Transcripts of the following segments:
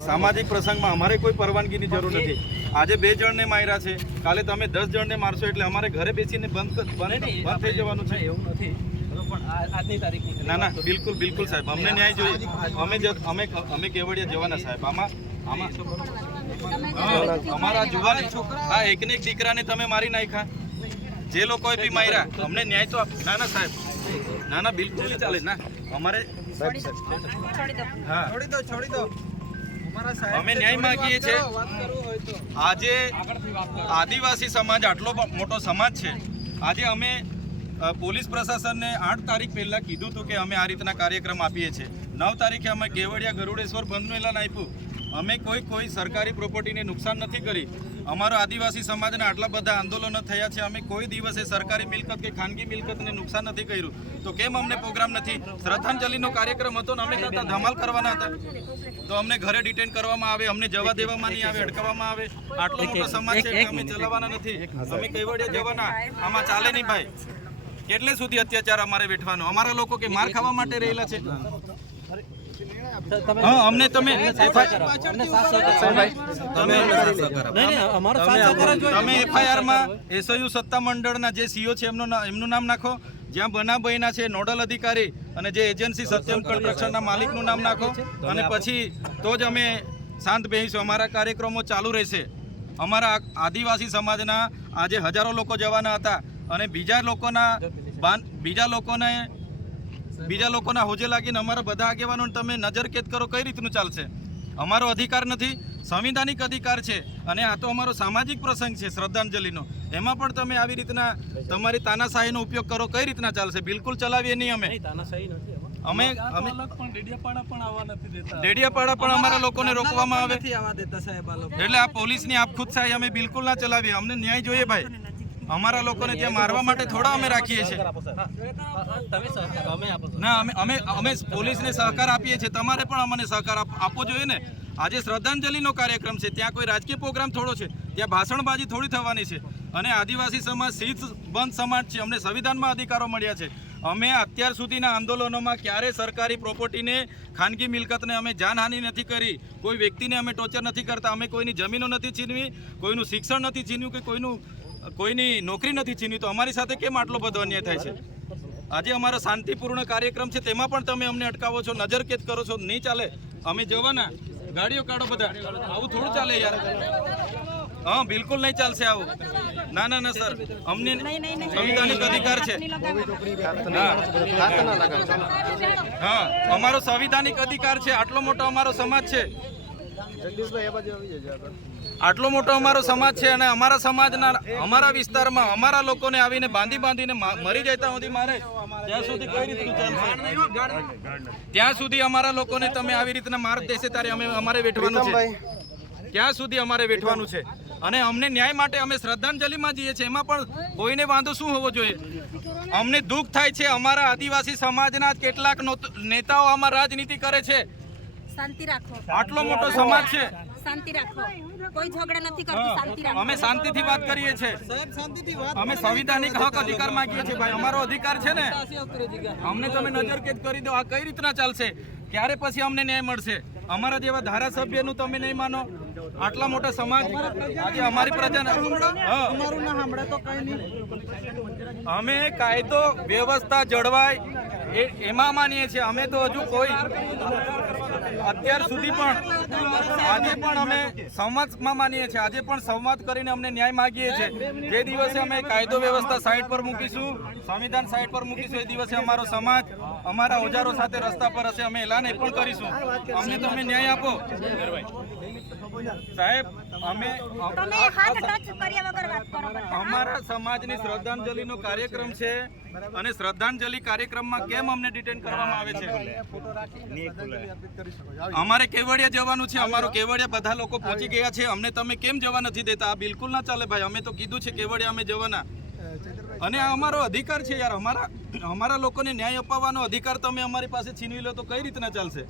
सामाजिक प्रसंग में अमारे कोई परवानगी की जरूर नहीं। आज 2 जण ने मार्या छे, काले तमे 10 जण ने मारशो एटले अमारे घरे बेसीने बंद थई जवानुं छे। एवुं नथी आजनी तारीखनी ना ना बिल्कुल बिल्कुल साहेब अमने न्याय जोईए। अमे केवड़िया जवाना साहेब आमा अमारा जुवान आ एकने एक दीकराने तमे मारी नाख्या, जे लोकोए बी मार्या अमने न्याय तो ना ना साहेब ना ना बिल्कुल नहीं चाले ना अमारे छोड़ी दो અમે ન્યાય માંગીએ છીએ। આજે આદિવાસી સમાજ આટલો મોટો સમાજ છે, આજે અમે પોલીસ પ્રશાસનને 8 તારીખ પહેલા કીધું હતું કે અમે આ રીતના કાર્યક્રમ આપીએ છીએ। 9 તારીખે અમે કેવડિયા ગરુડેશ્વર બંધનું એલાન આપ્યું। અમે કોઈ સરકારી પ્રોપર્ટીને નુકસાન નથી કરી। અમારો આદિવાસી સમાજના આટલા બધા આંદોલનો થયા છે, અમે કોઈ દિવસે સરકારી મિલકત કે ખાનગી મિલકતને નુકસાન નથી કર્યું। તો કેમ અમને પ્રોગ્રામ નથી? શ્રદ્ધાંજલિનો કાર્યક્રમ હતો ને અમે કરતા ધમાલ કરવાના હતા તો અમને ઘરે ડિટેન કરવામાં આવે, અમને જવા દેવામાં નહીં આવે, અટકાવવામાં આવે। આટલો મોટો સમાજ છે કે અમે ચલાવવાના નથી, અમે કેવડિયા જવાના, આમાં ચાલે નહીં ભાઈ। કેટલે સુધી અત્યાચાર અમારે વેઠવાનો? અમારા લોકો કે માર ખાવા માટે રહેલા છે? हाँ हमने तमे एफआईआर में एसयू सत्ता मंडळना जे सीओ छे एमनुं नाम नाखो, ज्यां बनाव बन्या छे नोडल अधिकारी अने जे एजेंसी सत्यम कंस्ट्रक्शनना मालिकनुं नाम नाखो अने पछी तो ज अमे शांत बेसीशुं। अमारा कार्यक्रमो चालू रहेशे। अमारा आदिवासी समाजना आजे हजारों लोको जवाना हता अने बीजा लोकोना होजे लागीने अमारा बधा आगेवानोने तमे नजरकेद करो, कई रीतनुं चालशे? अमारो अधिकार नथी, संविधानिक अधिकार छे अने आ तो अमारो सामाजिक प्रसंग छे श्रद्धांजलिनो, एमां पण तमे आवी रीतना तमारी तानाशाहीनो उपयोग करो, कई रीतना चालशे? बिल्कुल चलावीए नहीं। અમે ડેડિયાપાડા પણ અમારા લોકોને રોકવામાં આવે એટલે આ પોલીસની આપખુદશાહી અમે બિલકુલ ના ચલાવીએ। અમને ન્યાય જોઈએ ભાઈ। અમારા લોકોને ત્યાં મારવા માટે થોડા અમે રાખીએ છીએ ના, અમે પોલીસને સહકાર આપીએ છીએ, તમારે પણ અમને સહકાર આપવો જોઈએ ને। આજે શ્રદ્ધાંજલિનો કાર્યક્રમ છે, ત્યાં કોઈ રાજકીય પ્રોગ્રામ થોડો છે, ત્યાં ભાષણબાજી થોડી થવાની છે। અને આદિવાસી સમાજ શીત બંધ સમાજ છે, અમને સંવિધાનમાં अधिकारो મળ્યા છે। અમે અત્યાર સુધીના આંદોલનોમાં ક્યારે સરકારી પ્રોપર્ટીને ખાનગી મિલકતને અમે જાનહાનિ નથી કરી, કોઈ વ્યક્તિને અમે ટોર્ચર નથી કરતા, અમે કોઈની જમીનો નથી છીનવી, કોઈનું શિક્ષણ નથી છીન્યું કે કોઈની નોકરી નથી છીનવી। તો અમારી સાથે કેમ આટલો બધો અન્યાય થાય છે? આજે અમારો શાંતિપૂર્ણ કાર્યક્રમ છે, તેમાં પણ તમે અમને અટકાવો છો, નજરકેદ કરો છો, નહીં ચાલે। અમે જવાના, ગાડીઓ કાઢો બધા, આવું થોડું ચાલે યાર। हाँ बिल्कुल नहीं चलशे आवुं। ना ना ना सर, अमने संविधानिक अधिकार छे। हाँ अमारो संविधानिक अधिकार छे, आटलो मोटो अमारो समाज छे, आटलो मोटो अमारो समाज छे अने अमारा समाजना अमारा विस्तारमां अमारा लोकोने आवीने बांधीने मरी जता सुधी मारे त्यां सुधी कई रीतनुं चालशे? त्यां सुधी अमारा लोकोने तमे आवी रीतना मार देशे त्यारे अमारे वेठवानुं छे, ત્યાં સુધી અમારે વેઠવાનું છે। અને અમને ન્યાય માટે અમે શ્રદ્ધાંજલિમાં જઈએ છીએ, એમાં પણ કોઈને વાંધો શું હોવો જોઈએ? અમને દુઃખ થાય છે, અમારા આદિવાસી સમાજના કેટલાક નેતાઓ આમાં રાજનીતિ કરે છે। શાંતિ રાખો, આટલો મોટો સમાજ છે, શાંતિ રાખો, કોઈ ઝઘડા નથી કરતો, શાંતિ રાખો। અમે શાંતિથી વાત કરીએ છીએ, અમે સંવિધાનિક હક અધિકાર માંગીએ છીએ ભાઈ। અમારો અધિકાર છે ને, અમને તમે નજરકેદ કરી દો, આ કઈ રીતના ચાલશે? ક્યારે પછી અમને ન્યાય મળશે? અમારા જેવા ધારાસભ્યનું તમે નહીં માનો, આટલા મોટા સમાજ આજે અમારી પ્રજાને અમે કાયદો વ્યવસ્થા જળવાય એમાં માનીએ છીએ। અમે તો હજુ કોઈ અત્યાર સુધી પણ આજે પણ અમે સંવાદમાં માનીએ છીએ, આજે પણ સંવાદ કરીને અમને ન્યાય માગીએ છીએ। જે દિવસે અમે કાયદો વ્યવસ્થા સાઈડ પર મૂકીશું, સંવિધાન સાઈડ પર મૂકીશું, એ દિવસે અમારો સમાજ અમારા ઓજારો સાથે રસ્તા પર હશે। અમે એલાન એ પણ કરીશું, અમને તમે ન્યાય આપો સાહેબ। અમે અમારા સમાજની શ્રદ્ધાંજલિનો કાર્યક્રમ છે અને શ્રદ્ધાંજલિ કાર્યક્રમમાં કેમ અમને ડિટેન કરવામાં આવે છે? અમારે કેવડિયા જવાનું છે, અમારો કેવડિયા બધા લોકો પહોંચી ગયા છે, અમને તમે કેમ જવા નથી દેતા? આ બિલકુલ ના ચાલે ભાઈ। અમે તો કીધું છે કેવડિયા અમે જવાના અને આ અમારો અધિકાર છે યાર। અમારા લોકોને ન્યાય અપાવવાનો અધિકાર તમે અમારી પાસે છીનવી લો તો કઈ રીતના ચાલશે?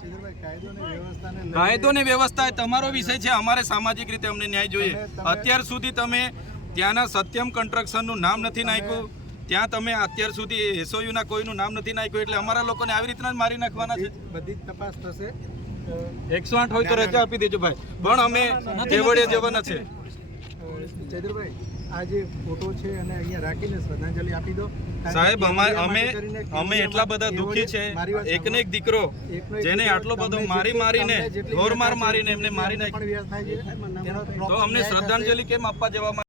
કાયદો ને વ્યવસ્થા એ તમારો વિષય છે, અમારે સામાજિક રીતે અમને ન્યાય જોઈએ। અત્યાર સુધી તમે ત્યાંના સત્યમ કન્સ્ટ્રક્શનનું નામ નથી નાખ્યું, ત્યાં તમે અત્યાર સુધી એસઓયુના કોઈનું નામ નથી નાખ્યું, એટલે અમારા લોકોને આવી રીતના જ મારી નાખવાના છે। બધી તપાસ થશે 108 હોય તો રજા આપી દેજો ભાઈ, પણ અમે કેવડિયા જવાના છે. ચૈતરભાઈ, આ જે ફોટો છે અને અહીંયા રાખીને શ્રદ્ધાંજલિ આપી દો. સાહેબ અમે એટલા બધા દુઃખી છે. એકને એક દીકરો જેને આટલો બધો મારીને ઢોર મારીને એમને મારી નાખ્યો, તો અમને શ્રદ્ધાંજલિ કેમ આપવા જવામાં